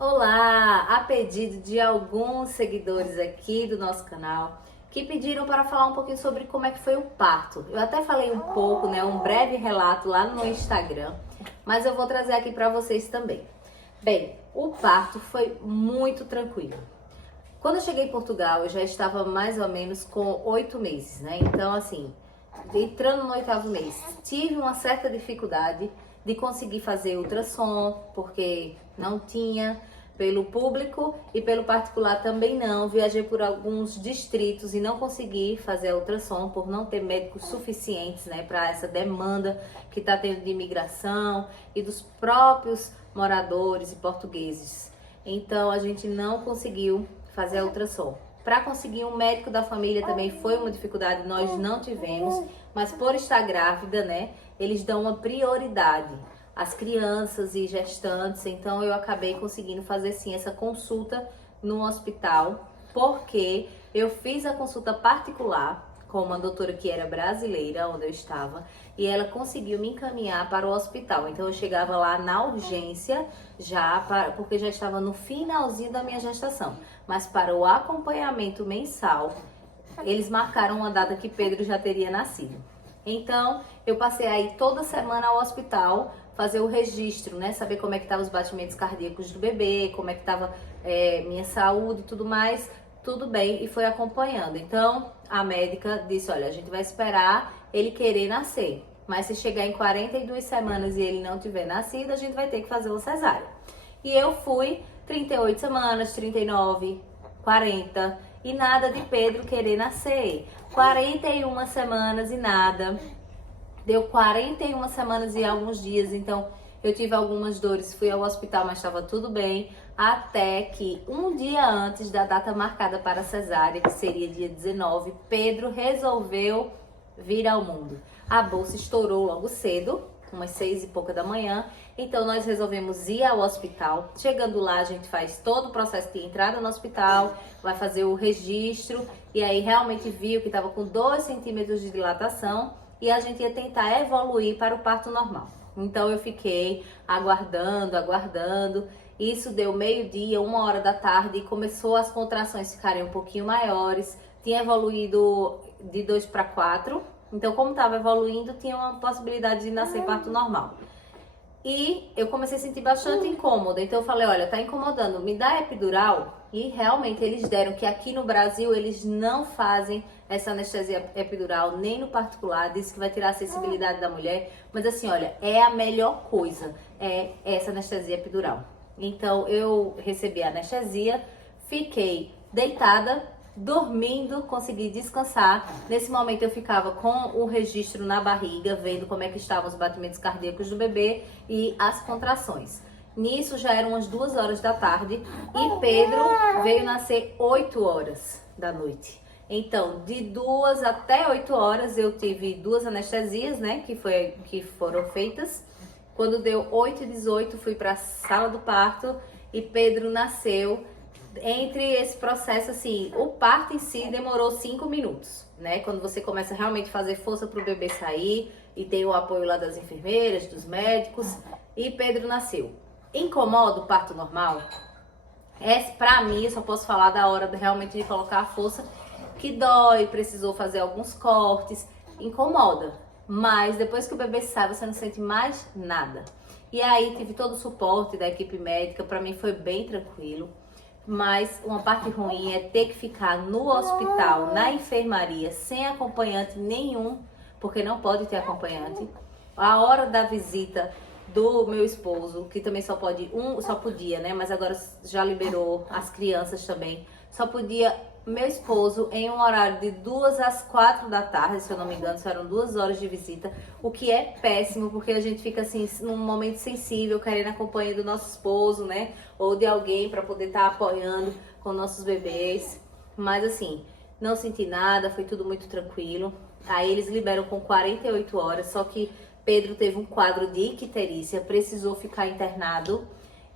Olá! A pedido de alguns seguidores aqui do nosso canal que pediram para falar um pouquinho sobre como é que foi o parto. Eu até falei um pouco, né, um breve relato lá no Instagram, mas eu vou trazer aqui para vocês também. Bem, o parto foi muito tranquilo. Quando eu cheguei em Portugal, eu já estava mais ou menos com 8 meses, né? Então, assim, entrando no 8º mês, tive uma certa dificuldade de conseguir fazer ultrassom, porque não tinha pelo público e pelo particular também não. Viajei por alguns distritos e não consegui fazer a ultrassom por não ter médicos suficientes, né, para essa demanda que está tendo de imigração e dos próprios moradores e portugueses. Então a gente não conseguiu fazer a ultrassom. Para conseguir um médico da família também foi uma dificuldade, nós não tivemos, mas por estar grávida, né, eles dão uma prioridade às crianças e gestantes, então eu acabei conseguindo fazer sim essa consulta no hospital, porque eu fiz a consulta particular com uma doutora que era brasileira, onde eu estava, e ela conseguiu me encaminhar para o hospital. Então eu chegava lá na urgência, porque já estava no finalzinho da minha gestação. Mas para o acompanhamento mensal, eles marcaram uma data que Pedro já teria nascido. Então eu passei aí toda semana ao hospital, fazer o registro, né? Saber como é que estavam os batimentos cardíacos do bebê, como é que estava minha saúde e tudo mais. Tudo bem, e foi acompanhando. Então a médica disse: olha, a gente vai esperar ele querer nascer, mas se chegar em 42 semanas e ele não tiver nascido, a gente vai ter que fazer uma cesárea. E eu fui 38 semanas, 39, 40 e nada de Pedro querer nascer. 41 semanas e nada. Deu 41 semanas e alguns dias, então eu tive algumas dores, fui ao hospital, mas estava tudo bem, até que um dia antes da data marcada para a cesárea, que seria dia 19, Pedro resolveu vir ao mundo. A bolsa estourou logo cedo, umas 6 e pouca da manhã, então nós resolvemos ir ao hospital. Chegando lá, a gente faz todo o processo de entrada no hospital, vai fazer o registro, e aí realmente viu que estava com 2 centímetros de dilatação, e a gente ia tentar evoluir para o parto normal. Então eu fiquei aguardando. Isso deu meio-dia, 1 hora da tarde, e começou as contrações ficarem um pouquinho maiores. Tinha evoluído de 2 para 4. Então, como estava evoluindo, tinha uma possibilidade de nascer parto normal. E eu comecei a sentir bastante incômoda. Então eu falei: olha, tá incomodando, me dá epidural? E realmente eles deram, que aqui no Brasil eles não fazem essa anestesia epidural, nem no particular. Disse que vai tirar a sensibilidade da mulher. Mas assim, olha, é a melhor coisa, é essa anestesia epidural. Então eu recebi a anestesia, fiquei deitada, dormindo, consegui descansar. Nesse momento eu ficava com o registro na barriga, vendo como é que estavam os batimentos cardíacos do bebê e as contrações. Nisso já eram umas 2 horas da tarde e Pedro veio nascer 8 horas da noite. Então, de 2 até 8 horas eu tive 2 anestesias, né, que foram feitas. Quando deu 8h18, fui para a sala do parto e Pedro nasceu. Entre esse processo, assim, o parto em si demorou 5 minutos, né? Quando você começa realmente a fazer força pro bebê sair e tem o apoio lá das enfermeiras, dos médicos, e Pedro nasceu. Incomoda o parto normal? Pra mim, eu só posso falar da hora realmente de colocar a força, que dói, precisou fazer alguns cortes, incomoda. Mas depois que o bebê sai, você não sente mais nada. E aí tive todo o suporte da equipe médica, pra mim foi bem tranquilo. Mas uma parte ruim é ter que ficar no hospital, na enfermaria, sem acompanhante nenhum, porque não pode ter acompanhante. A hora da visita do meu esposo, que também só podia, né? Mas agora já liberou as crianças também. Só podia meu esposo em um horário de 2 às 4 da tarde, se eu não me engano, eram 2 horas de visita, o que é péssimo, porque a gente fica assim, num momento sensível, querendo a companhia do nosso esposo, né? Ou de alguém para poder estar apoiando com nossos bebês. Mas assim, não senti nada, foi tudo muito tranquilo. Aí eles liberam com 48 horas, só que Pedro teve um quadro de icterícia, precisou ficar internado.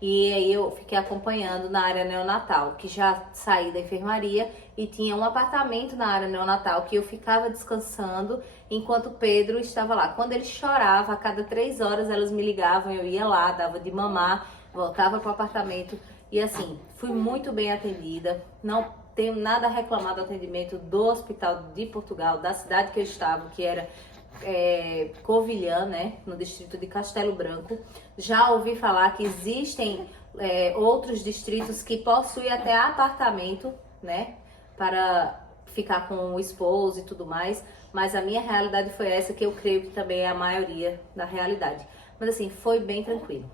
E aí eu fiquei acompanhando na área neonatal, que já saí da enfermaria e tinha um apartamento na área neonatal que eu ficava descansando enquanto Pedro estava lá. Quando ele chorava, a cada 3 horas elas me ligavam, eu ia lá, dava de mamar, voltava para o apartamento e assim, fui muito bem atendida, não tenho nada a reclamar do atendimento do Hospital de Portugal, da cidade que eu estava, que era Covilhã, né, no distrito de Castelo Branco. Já ouvi falar que existem outros distritos que possuem até apartamento, né, para ficar com o esposo e tudo mais, mas a minha realidade foi essa, que eu creio que também é a maioria da realidade. Mas assim, foi bem tranquilo.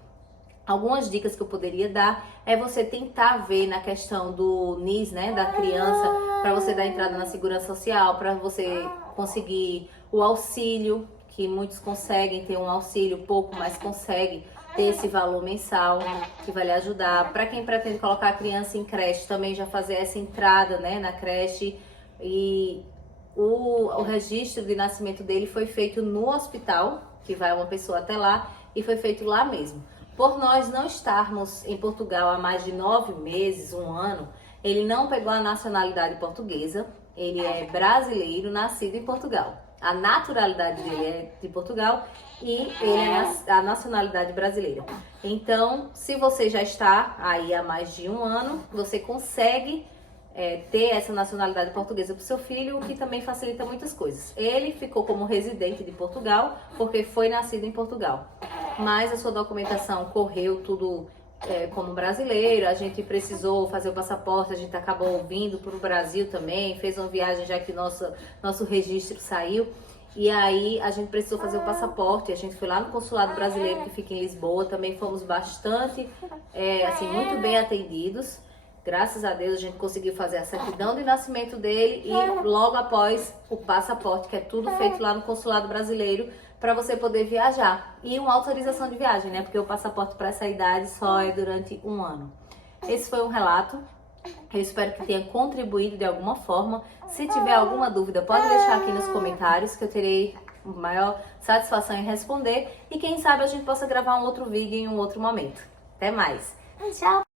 Algumas dicas que eu poderia dar é você tentar ver na questão do NIS, né, da criança, para você dar entrada na segurança social, para você conseguir o auxílio, que muitos conseguem ter um auxílio, pouco, mas consegue ter esse valor mensal, que vai lhe ajudar. Para quem pretende colocar a criança em creche, também já fazer essa entrada, né, na creche. E o registro de nascimento dele foi feito no hospital, que vai uma pessoa até lá, e foi feito lá mesmo. Por nós não estarmos em Portugal há mais de 9 meses, um ano, ele não pegou a nacionalidade portuguesa, ele é brasileiro, nascido em Portugal. A naturalidade dele é de Portugal e ele é a nacionalidade brasileira. Então, se você já está aí há mais de um ano, você consegue ter essa nacionalidade portuguesa para o seu filho, o que também facilita muitas coisas. Ele ficou como residente de Portugal, porque foi nascido em Portugal. Mas a sua documentação correu tudo como brasileiro, a gente precisou fazer o passaporte, a gente acabou vindo para o Brasil também, fez uma viagem já que nosso registro saiu, e aí a gente precisou fazer o passaporte, a gente foi lá no consulado brasileiro que fica em Lisboa, também fomos bastante, assim, muito bem atendidos. Graças a Deus a gente conseguiu fazer a certidão de nascimento dele e logo após o passaporte, que é tudo feito lá no consulado brasileiro, para você poder viajar. E uma autorização de viagem, né? Porque o passaporte para essa idade só é durante um ano. Esse foi um relato. Eu espero que tenha contribuído de alguma forma. Se tiver alguma dúvida, pode deixar aqui nos comentários que eu terei maior satisfação em responder. E quem sabe a gente possa gravar um outro vídeo em um outro momento. Até mais. Tchau!